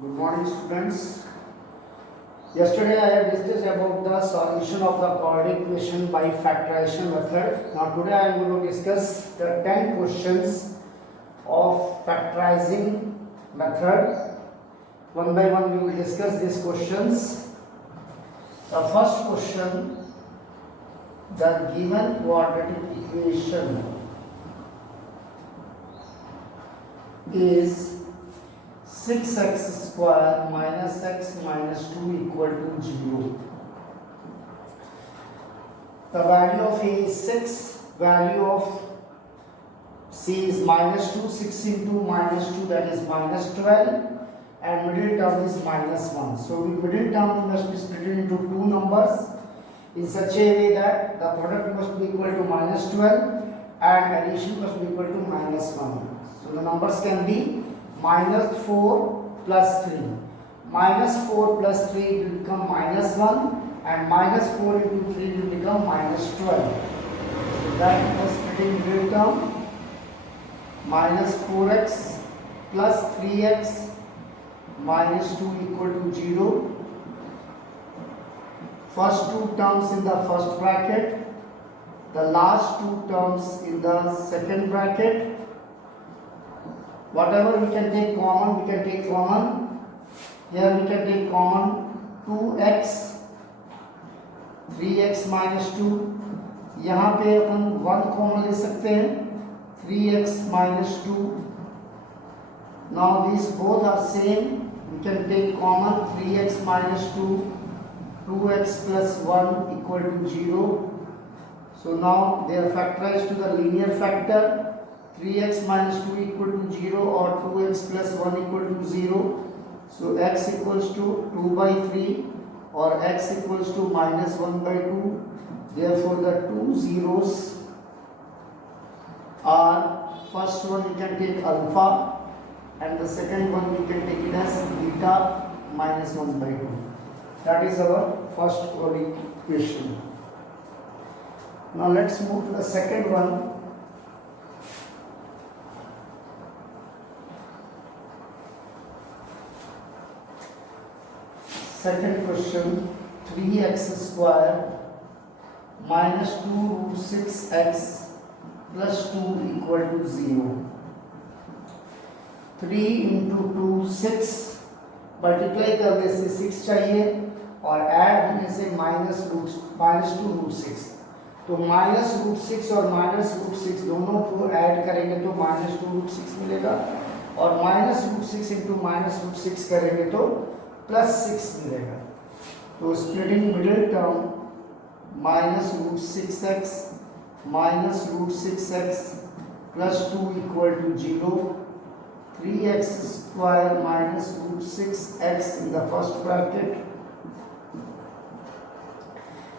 Good morning, students. Yesterday I have discussed about the solution of the quadratic equation by factorization method. Now today I am going to discuss the 10 questions of factorizing method. One by one we will discuss these questions. The first question, the given quadratic equation is 6x square minus x minus 2 equal to 0. The value of a is 6, value of c is minus 2, 6 into minus 2, that is minus 12, and middle term is minus 1. So middle term must be split into two numbers in such a way that the product must be equal to minus 12 and addition must be equal to minus 1. So the numbers can be minus 4 plus 3. Minus 4 plus 3 will become minus 1 and minus 4 into 3 will become minus 12. So that was splitting middle term. Minus 4x plus 3x minus 2 equal to 0. First two terms in the first bracket, the last two terms in the second bracket. Whatever we can take common, we can take common. Here we can take common 2x, 3x minus 2. यहाँ पे अपन 1 common ले सकते हैं, 3x minus 2. Now these both are same. We can take common 3x minus 2, 2x plus 1 equal to 0. So now they are factorized to the linear factor. 3x minus 2 equal to 0 or 2x plus 1 equal to 0. So x equals to 2 by 3 or x equals to minus 1 by 2. Therefore the two zeros are, first one we can take alpha and the second one we can take it as beta minus 1 by 2. That is our first quadratic equation. Now let's move to the second one. Second question, 3x square minus 2 root 6x plus 2 equal to 0. 3 into 2 6, multiply करने से 6 चाहिए और add होने से minus 2 root 6. तो minus root 6 और minus root 6 दोनों को ऐड करेंगे तो माइनस 2 रूट 6 मिलेगा और minus root 6 into minus root 6 करेंगे तो प्लस 6 मिलेगा. तो splitting middle term minus root 6x minus root 6x plus 2 equal to 0. 3x square minus root 6x in the first bracket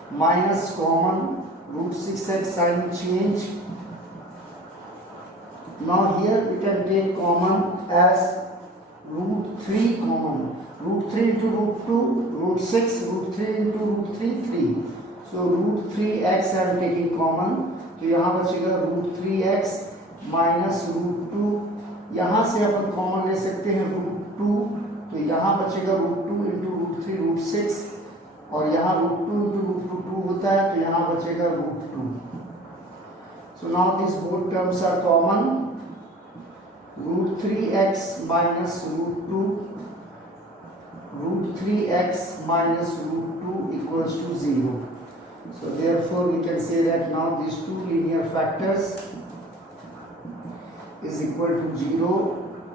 minus common root 6x sign change. Now here we can take common as root 3 common. Root 3 into root 2, root 6, root 3 into root 3, 3. So root 3x I am taking common. तो यहाँ बचेगा root 3x minus root 2. यहाँ से अपन common ले सकते हैं root 2. तो यहाँ बचेगा रूट 2 इंटू रूट 3 रूट 6 और यहाँ रूट 2 इंटू रूट 2 2 होता है तो यहाँ बचेगा root 2. So now this both terms are common. Root 3x minus root 2, root 3x minus root 2 इक्वल्स टू 0. So therefore we can say that now these two linear factors is equal to 0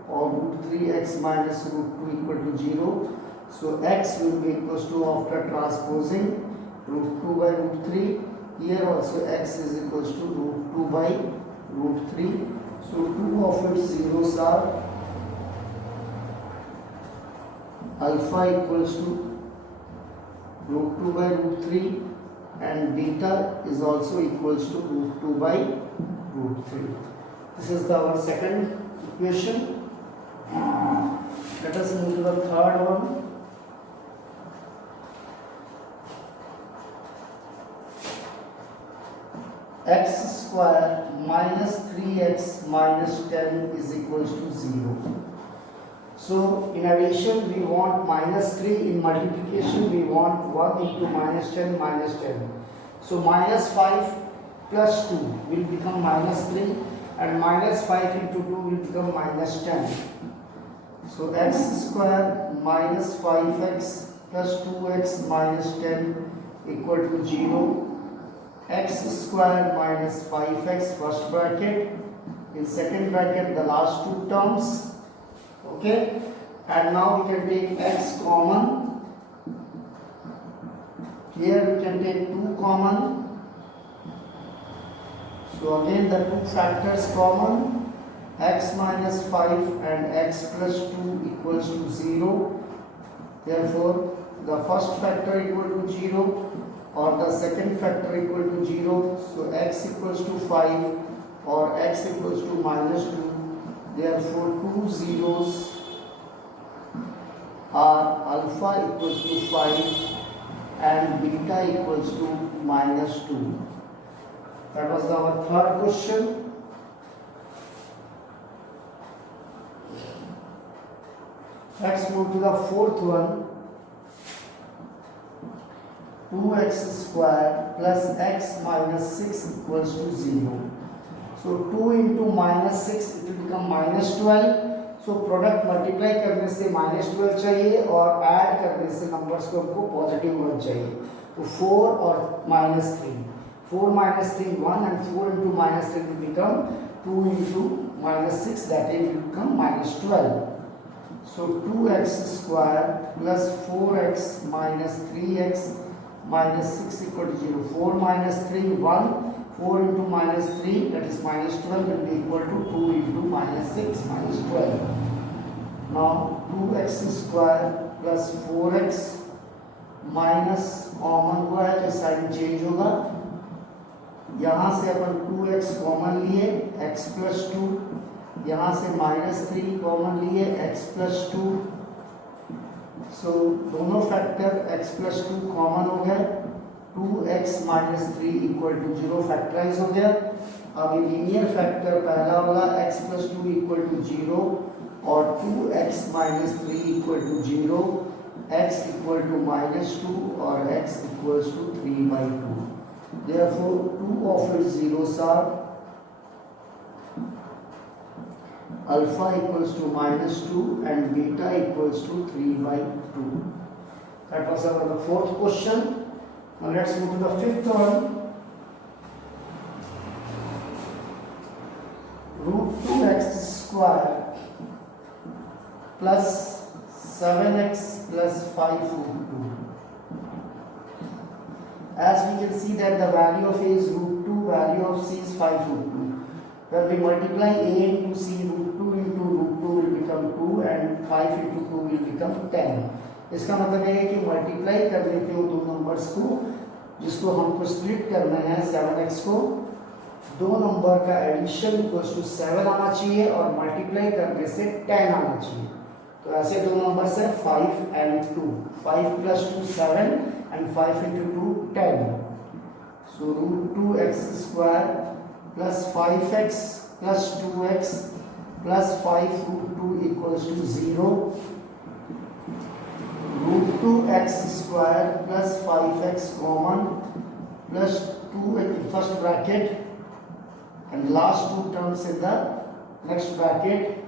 or root 3x minus root 2 equal to 0. So x will be equals to, after transposing, root 2 by root 3. Here also x is equals to root 2 by root 3. So two of its zeros are alpha equals to root 2 by root 3 and beta is also equals to root 2 by root 3. This is our second equation. Let us move to the third one. X square minus 3x minus 10 is equals to 0. So in addition we want minus 3, in multiplication we want 1 into minus 10 minus 10. So minus 5 plus 2 will become minus 3 and minus 5 into 2 will become minus 10. So x square minus 5x plus 2x minus 10 equal to 0. X square minus 5x first bracket, in second bracket the last two terms. Okay, and now we can take x common. Here we can take 2 common. So again the two factors common, x minus 5 and x plus 2 equals to 0. Therefore the first factor equal to 0 or the second factor equal to 0. So x equals to 5 or x equals to minus 2. Therefore, two zeros are alpha equals to 5 and beta equals to minus 2. That was our third question. Let's move to the fourth one. 2x square plus x minus 6 equals to 0. So 2 into minus 6 it will become minus 12. So product multiply करने से minus 12 चाहिए और add करने से numbers को हमको positive 1 चाहिए. तो 4 और minus 3. 4 minus 3 1 and 4 into minus 3 will become 2 into minus 6, that will become minus 12. So 2x square plus 4x minus 3x minus 6 equal to 0. 4 minus 3 1. 4 into minus 3, that is minus 12, will be equal to 2 into minus 6 minus 12. Now 2x square plus 4x minus common हुआ है तो sign change होगा. यहाँ से अपन 2x common लिए, x plus 2. यहाँ से minus 3 common लिए, x plus 2. सो दोनों फैक्टर x plus 2 कॉमन हो गए. 2x minus 3 equal to 0 factorise हो गया. अब ये लीनियर फैक्टर पहला वाला x plus 2 equal to 0 और 2x minus 3 equal to 0, x equal to minus 2 और x equals to 3 by 2. Therefore, two of its zeros are alpha equals to minus 2 and beta equals to 3 by 2. That was our fourth question. Now let's move to the fifth one. Root 2x square plus 7x plus 5 root 2. As we can see that the value of a is root 2, value of c is 5 root 2. When we multiply a into c, root 2 into root 2 will become 2 and 5 into 2 will become 10. इसका मतलब है कि multiply कर लेते हो दो numbers को, जिसको हमको स्प्लिट करना है 7x को. दो नंबर का एडिशन इक्वल्स टू 7 आना चाहिए और मल्टीप्लाई करने से 10 आना चाहिए. तो ऐसे दो नंबर्स है 5 and 2. 5 plus 2 7 and 5 into 2 10. So root 2x square plus 5x plus 2x plus 5 root 2 equals to 0. Root 2x square plus 5x common plus 2 in first bracket and last two terms in the next bracket.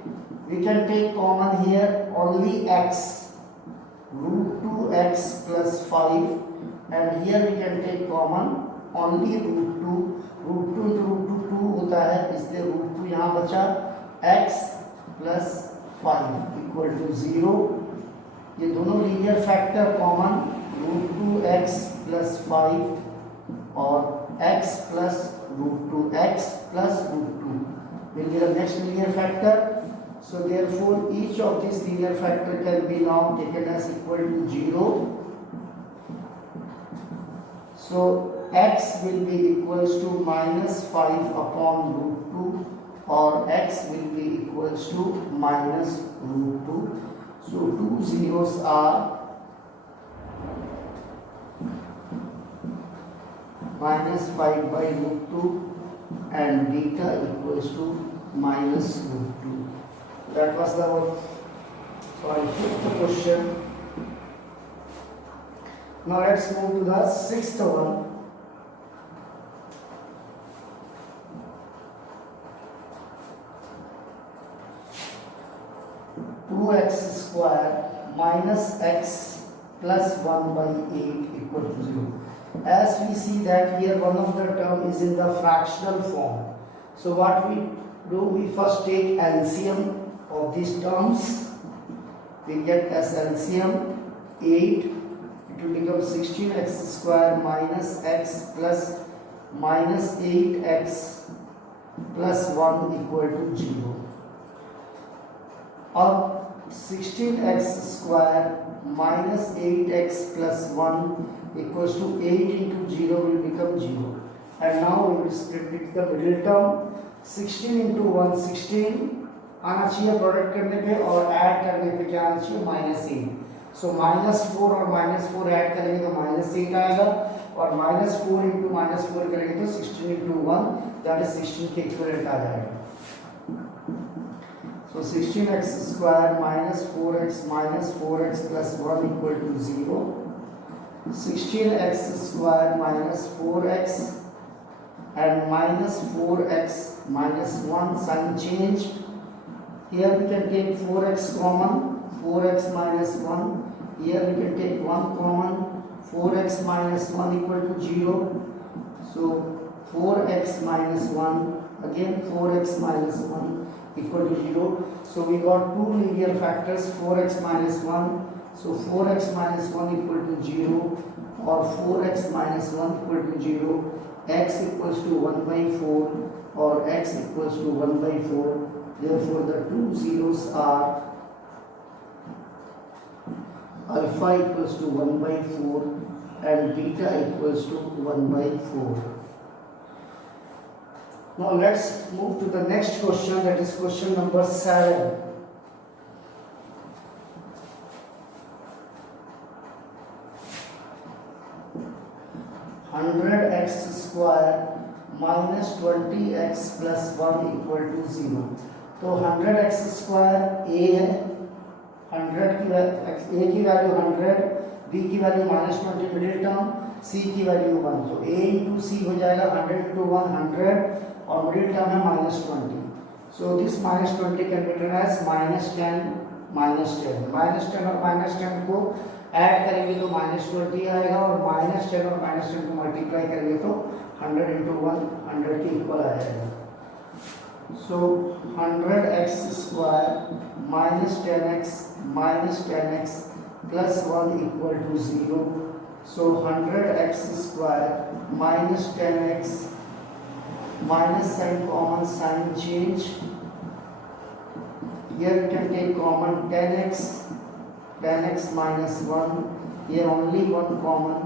We can take common here only x, root 2x plus 5, and here we can take common only root 2. root 2 into root 2 2 होता है, इसलिए root 2 यहाँ बचा. x plus 5 equal to 0. ये दोनों linear factor common, root 2x plus 5 और x plus root 2x plus root 2 will be the next linear factor. So therefore each of these linear factor can be now taken as equal to 0. So x will be equals to minus 5 upon root 2 or x will be equals to minus root 2. So two zeros are minus 5 by root 2 and beta equals to minus root 2. That was our So I put the question. Now let's move to the sixth one. 2x square minus x plus 1 by 8 equal to 0. As we see that here one of the term is in the fractional form. So what we do, we first take LCM of these terms. We get as LCM 8. It will become 16x square minus x plus minus 8x plus 1 equal to 0. Or 16x square minus 8x plus 1 equals to 8 into 0 will become 0. And now we will split it the middle term. 16 into 1 16 आना चाहिए product करने पे, और add करने पे क्या आना चाहिए -8. सो -4 और -4 ऐड करेंगे तो -8 आएगा, और -4 इंटू -4 करेंगे तो 16 इंटू 1 दैट इज 16 के इक्विवेलेंट आ जाएगा. So 16x square minus 4x plus 1 equal to 0. 16x square minus 4x and minus 4x minus 1 sign change. Here we can take 4x common, 4x minus 1. Here we can take 1 common, 4x minus 1 equal to 0. So 4x minus 1, again 4x minus 1 equal to 0. So we got two linear factors, 4x minus 1. So 4x minus 1 equal to 0, or 4x minus 1 equal to 0. X equals to 1 by 4, or x equals to 1 by 4. Therefore the two zeros are alpha equals to 1 by 4 and beta equals to 1 by 4. Now let's move to the next question, that is question number 7. Hundred x square minus 20x plus 1 equal to 0. तो 100x square a है, 100 की a की value 100, b की value -20 middle term, c की value 1. तो a into सी हो जाएगा 100 into 100, और मिडिल टर्म है -20. So this -20 can be written as -10 -10 और -10 को ऐड करेंगे तो -20 आएगा, और -10 और -10 को मल्टीप्लाई करेंगे तो 100 इंटू 100 के इक्वल आ जाएगा. So 100x square minus 10x plus 1 equal to 0. So 100x square minus 10x minus sign common, sign change. Here we can take common 10x minus 1. Here only one common,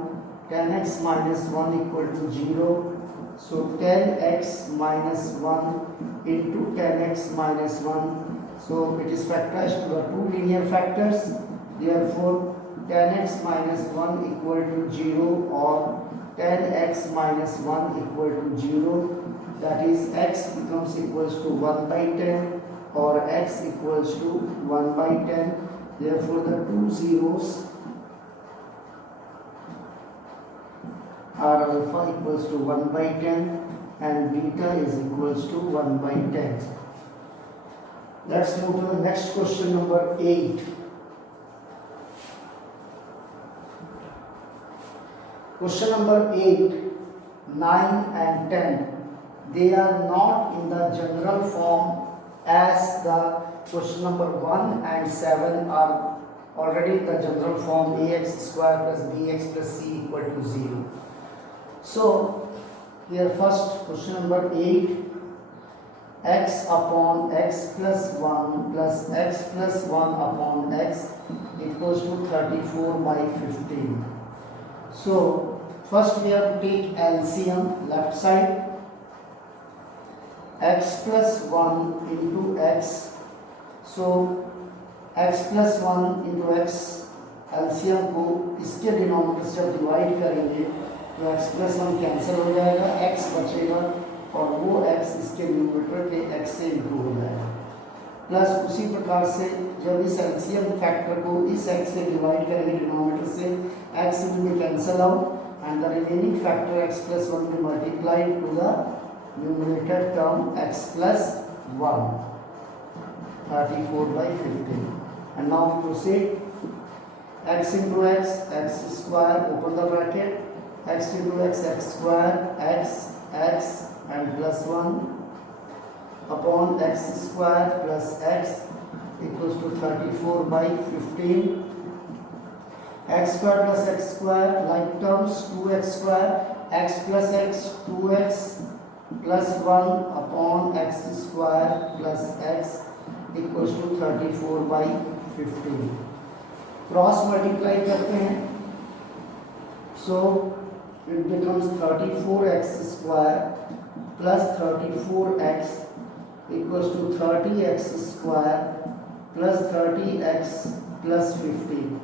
10x minus 1 equal to 0. So 10x minus 1 into 10x minus 1. So it is factorized to the two linear factors. Therefore 10x minus 1 equal to 0, or 10x minus 1 equal to 0. That is x becomes equals to 1 by 10, or x equals to 1 by 10. Therefore the two zeros are alpha equals to 1 by 10 and beta is equals to 1 by 10. Let's move to the next question number 8. Question number 8, 9 and 10, they are not in the general form as the question number 1 and 7 are already in the general form, ax square plus bx plus c equal to 0. So here first question number 8, x upon x plus 1 plus x plus 1 upon x equals to 34 by 15. So first we have to take LCM, left side, x plus 1 into x. So x plus 1 into x, LCM को इसके denominator से divide करेंगे तो x plus 1 cancel हो जाएगा, x बचेगा, और वो x इसके न्यूमरेटर के x से इंटू हो जाएगा. प्लस उसी प्रकार से जब इस एलसीएम फैक्टर को इस x से डिवाइड करेंगे डिनोमिनेटर से, x will be cancel out and the remaining factor x plus 1 will multiply to the numerator term x plus 1, 34 by 15. And now we proceed. X into x square, open the bracket, x into x square, x and plus 1 upon x square plus x equals to 34 by 15. X square plus x square, like terms, 2x square, x plus x, 2x plus 1 upon x square plus x equals to 34 by 15. Cross multiply करते हैं, so it becomes 34x square plus 34x equals to 30x square plus 30x plus 15.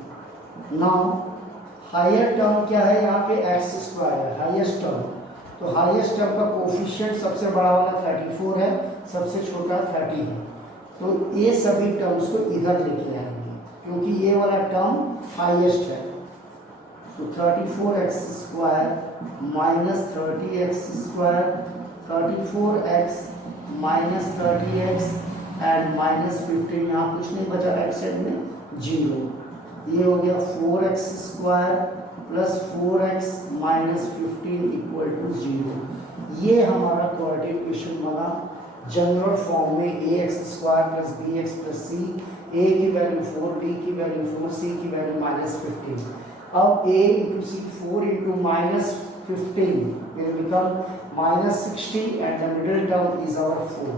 Now higher term क्या है, यहाँ पे x square है highest term, तो highest term का coefficient सबसे बड़ा वाला 34 है, सबसे छोटा 30 है, तो ये सभी टर्म्स को इधर लेके आएंगे क्योंकि ये वाला टर्म हाईएस्ट है। तो 34x square minus 30x square, 34x minus 30x and minus 15, यहाँ कुछ नहीं बचा राइट साइड में, 0। ये हो गया 4x square plus 4x minus 15 equal to 0। ये हमारा क्वाड्रेटिक इक्वेशन बना जनरल फॉर्म में ax square plus bx plus c, a की वैल्यू 4, b की वैल्यू 4, c की वैल्यू माइनस 15। अब a into c 4 into minus 15 will become minus 60 and the middle term is our 4.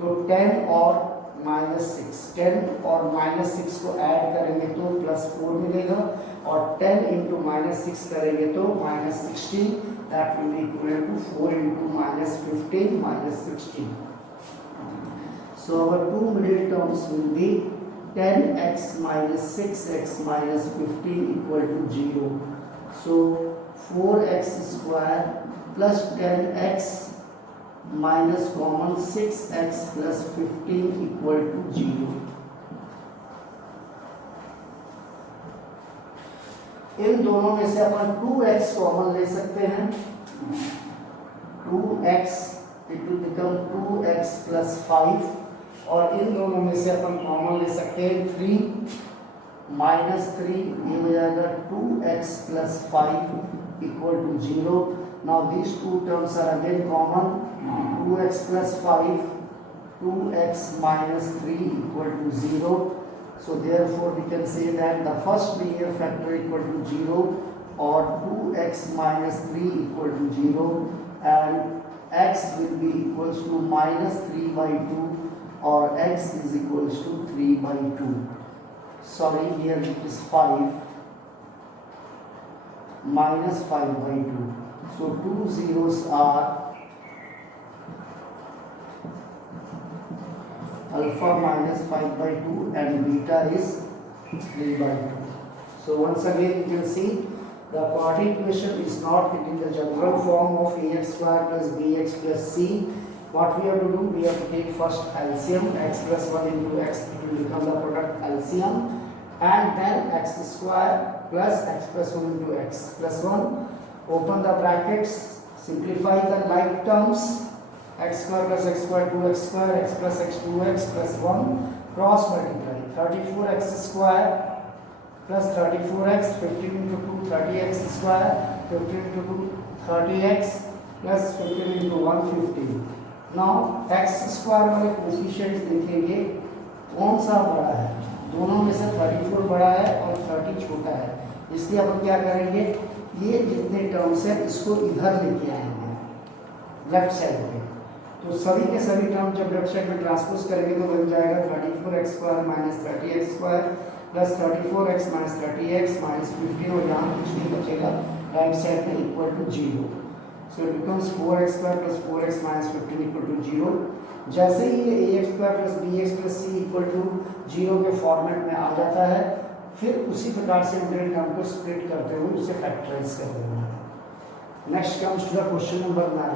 तो 10 और minus 6, 10 और minus 6 को add करेंगे तो प्लस 4 मिलेगा और 10 इंटू माइनस 6 करेंगे तो minus 60, that will be equal to 4 into minus 15 minus 60. So our two middle terms will be 10x minus 6x minus 15 equal to 0. So 4x square plus 10x minus common 6x plus 15 equal to 0. इन दोनों में से अपन 2x common ले सकते हैं, 2x it will become 2x plus 5, और इन दोनों में से अपन कॉमन ले सकते हैं 3 माइनस 3, ये हो जाएगा 2x plus 5 equal to 0. Now these two terms are again common, 2x plus 5, 2x minus 3 equal to 0. So therefore we can say that the first linear factor equal to 0 or 2x minus 3 equal to 0 and x will be equals to minus 3 by 2 or x is equals to 3 by 2. Sorry, here it is 5 minus 5 by 2. So two zeros are alpha minus 5 by 2 and beta is 3 by 2. So once again you can see the quadratic equation is not in the general form of ax square plus bx plus c. What we have to do, we have to take first LCM, x plus 1 into x, it will become the product LCM, and then x square plus x plus 1 into x plus 1. Open the brackets, simplify the like terms, x square plus x square 2x square, x plus x 2x plus 1, cross multiply, 34x square plus 34x, 15 into 2, 30x square, 15 into 2, 30x plus 15 into 1, 15. Now x square वाले coefficients देखेंगे कौन सा बड़ा है, दोनों में से 34 बड़ा है और 30 छोटा है, इसलिए अपन क्या करेंगे, ये जितने टर्म्स हैं इसको इधर लेके आएंगे लेफ्ट साइड पे, तो सभी के सभी टर्म जब लेफ्ट साइड में ट्रांसपोज करेंगे तो बन जाएगा 34x square minus 30x square plus 34x minus 30x minus 15 और यहाँ कुछ नहीं बचेगा राइट साइड में equal to 0. So it becomes 4x square plus 4x minus 15 equal to 0. जैसे ही ये ax square plus bx plus c equal to 0 के format में आ जाता है, फिर उसी प्रकार से मिडिल टर्म को स्प्लिट करते हुए उसे फैक्टराइज कर देना है. Next comes to the question number 9.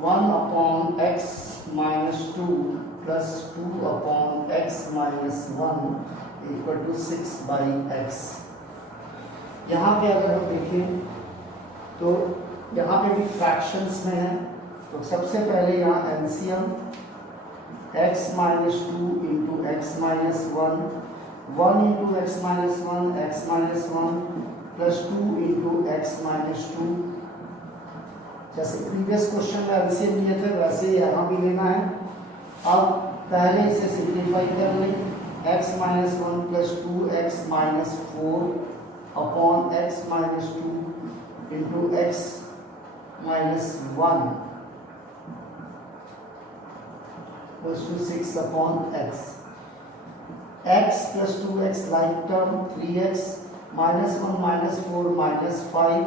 1 upon x minus 2 plus 2 upon x minus 1 equal to 6 by x। यहाँ पे अगर हम देखें तो यहाँ पे भी फ्रैक्शंस में है, तो सबसे पहले यहाँ LCM x minus 2 into x minus 1 into x minus 1 plus 2 into x minus 2। जैसे प्रीवियस क्वेश्चन में एलसीएम लिए थे वैसे ही यहाँ भी लेना है। अब पहले इसे सिंप्लीफाई कर लें, x minus 1 plus 2x minus 4 upon x minus 2 into x minus 1 plus 6 upon x plus 2x like term 3x minus 1 minus 4 minus 5,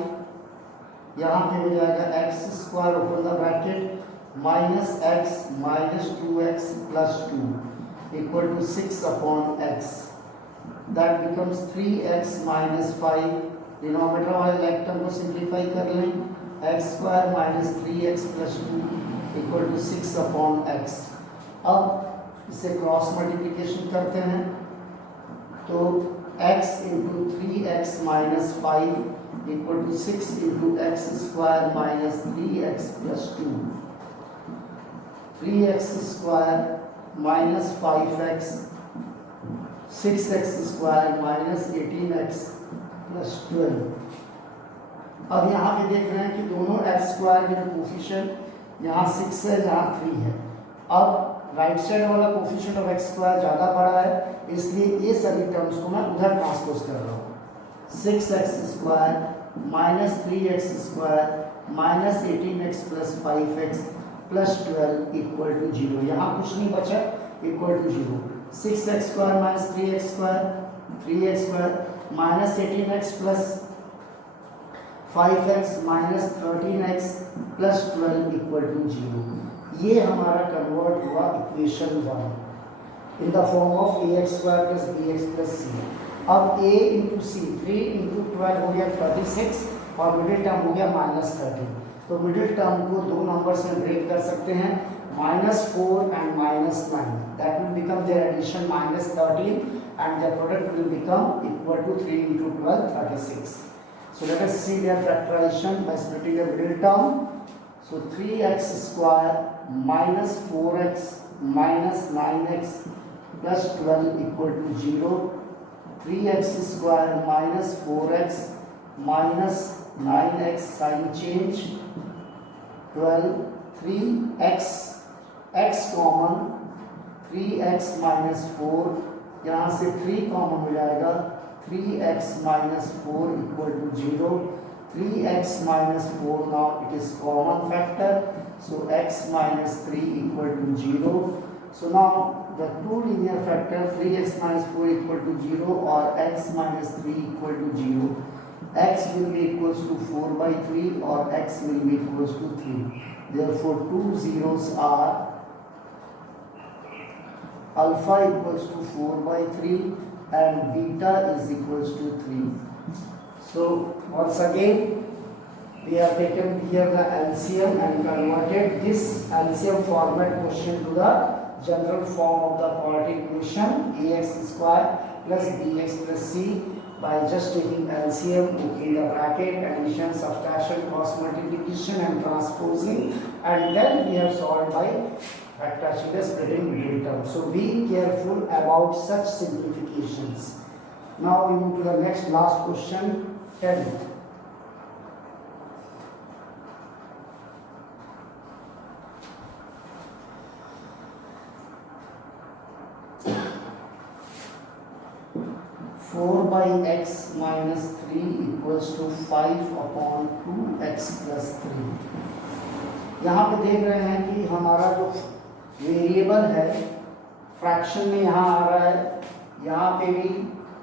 यहाँ पे हो जाएगा x square open the bracket minus x minus 2x plus 2 equal to 6 upon x, that becomes 3x minus 5। Denominator वाले लेग term को simplify कर लें, x square minus 3x plus 2 equal to 6 upon x। अब इसे क्रॉस मल्टीप्लिकेशन करते हैं तो x into 3x minus 5 equal to 6 into x square minus 3x plus 2, 3x square minus 5x 6x square minus 18x plus 12। अब यहाँ पे देख रहे हैं कि दोनों एक्स स्क्वायर के कोफिशिएंट यहाँ 6 है, यहाँ 3 है। अब राइट साइड वाला कोफिशिएंट ऑफ एक्स स्क्वायर ज़्यादा बड़ा है, इसलिए ये सभी टर्म्स को मैं उधर ट्रांसपोज कर रहा हूँ। 6x square minus 3x square minus 18x plus 5x plus 12 equal to 0। यहाँ कुछ नहीं बचा, equal to 0। 6x square minus 3x square minus 18x plus 5x minus 13x plus 12 equal to 0। ये हमारा कन्वर्ट हुआ equation 1 in the form of ax square plus bx plus c। अब a into c 3 into 12 हो गया 36 और middle term हो गया minus 13। तो मिडिल टर्म को दो नंबर्स में ब्रेक कर सकते हैं, -4 and -9, that will become their addition -13 and their product will become equal to 3 into 12 36। So let us see their factorisation by splitting the middle term. So 3x square minus 4x minus 9x plus 12 equal to 0, 3x square minus 4x minus 9x sign change 12, 3x x common 3x minus 4, यहाँ से 3 common हो जाएगा, 3x minus 4 equal to 0, 3x minus 4 now it is common factor, so x minus 3 equal to 0. So now the two linear factor 3x minus 4 equal to 0 or x minus 3 equal to 0. X will be equals to 4 by 3 or x will be equals to 3. Therefore two zeros are alpha equals to 4 by 3 and beta is equals to 3. So once again we have taken here the LCM and converted this LCM format question to the general form of the quadratic equation ax square plus bx plus c by just taking LCM, opening the bracket, addition, subtraction, cross multiplication and transposing, and then we have solved by factorial splitting middle term. So be careful about such simplifications. Now we move to the next last question, 10th. Four by x minus 3 equals to 5 upon 2x plus 3. यहाँ पे देख रहे हैं कि हमारा जो variable है fraction में यहाँ आ रहा है, यहाँ पे भी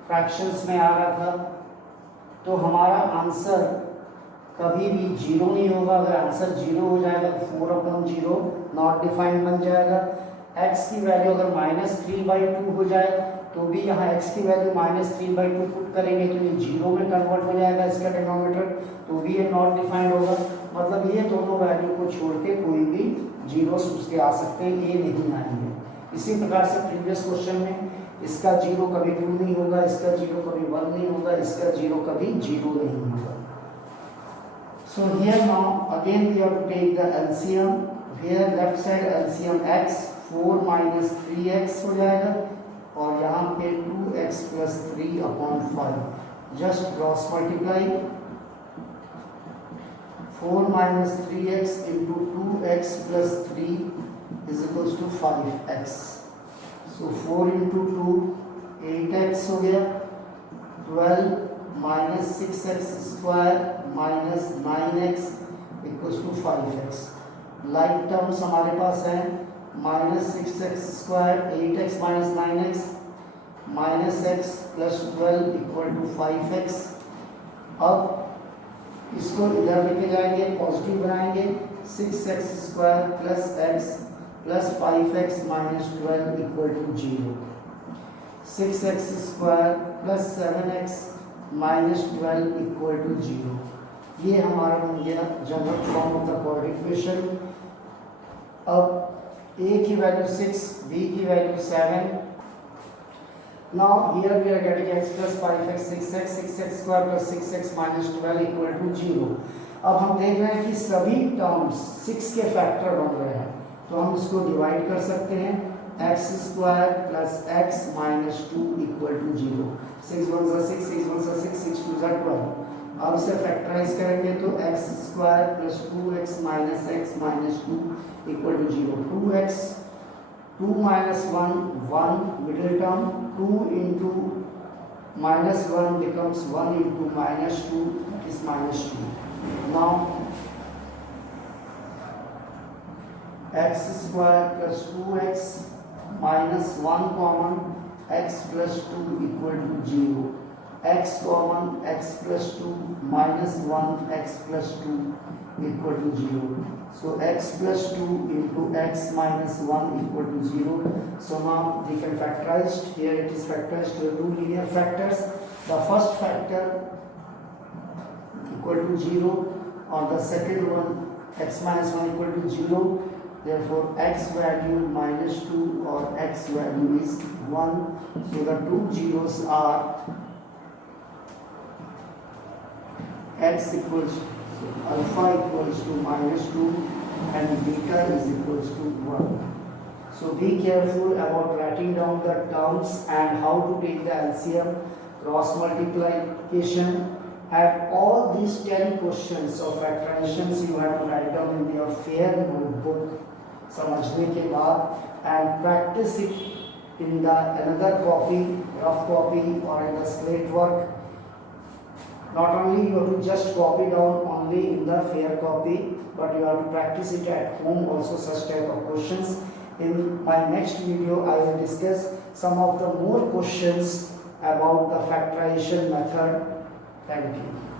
फ्रैक्शंस में आ रहा था, तो हमारा आंसर कभी भी जीरो नहीं होगा। अगर आंसर जीरो हो जाएगा तो 4 अपॉन 0 नॉट डिफाइंड बन जाएगा। x की वैल्यू अगर -3/2 हो जाए तो तो भी यहाँ x की वैल्यू -3/2 पुट करेंगे तो ये 0 में कन्वर्ट हो जाएगा इसका डिनोमिनेटर, तो भी ये नॉट डिफाइंड होगा। मतलब ये दोनों वैल्यू को छोड़ के कोई भी जीरोस उसके आ सकते हैं, ये नहीं आएंगे। इसी प्रकार से प्रीवियस क्वेश्चन में इसका 0 कभी 2 नहीं होगा, इसका 0 कभी 1 नहीं होगा, इसका 0 कभी 0 नहीं होगा। So here now again we have to take the LCM, where left side LCM x 4 minus 3x हो जाएगा और यहाँ पे 2x plus 3 upon 5, just cross multiply 4 minus 3x into 2x plus 3 is equals to 5x. So 4 into 2 8x हो गया, 12 minus 6x square minus 9x equals to 5x. Like terms हमारे पास हैं minus 6x square 8x minus 9x minus x plus 12 equal to 5x. अब इसको इधर लेके जाएंगे, positive बनाएंगे, 6x square plus x plus 5x minus 12 equal to 0. 6x square plus 7x minus 12 equal to 0. ये हमारा बन गया general form of the quadratic equation. अब a की वैल्यू 6, b की value 7। Now here we are getting x plus 5x 6x square plus 6x minus 12 equal to 0. अब हम देख रहे हैं कि सभी टर्म्स 6 के फैक्टर बन रहे हैं, तो हम इसको डिवाइड कर सकते हैं, x square plus x minus 2 equal to 0. 6 1 6, 6 1 6, 6 2 12. अब इसे फैक्टराइज करेंगे तो x square plus 2x minus x minus 2 equal to 0. 2x 2 minus 1 1 middle term, 2 into minus 1 becomes 1 into minus 2 is minus 2. Now x square plus 2x minus 1 common, x plus 2 equal to 0. x common, x plus 2 minus 1 x plus 2 equal to 0. So x plus 2 into x minus 1 equal to 0. So now we can factorize. Here it is factorized to two linear factors. The first factor equal to 0 or the second one x minus 1 equal to 0. Therefore x value minus 2 or x value is 1. So the two zeros are x equals to alpha equals to minus 2 and beta is equals to 1. So be careful about writing down the terms and how to take the LCM, cross multiplication, and all these 10 questions of factorizations you have to write down in your fair notebook समझने के बाद and practice it in the another copy, rough copy or in the slate work. Not only you have to just copy down only in the fair copy, but you have to practice it at home also, such type of questions. In my next video I will discuss some of the more questions about the factorization method. Thank you.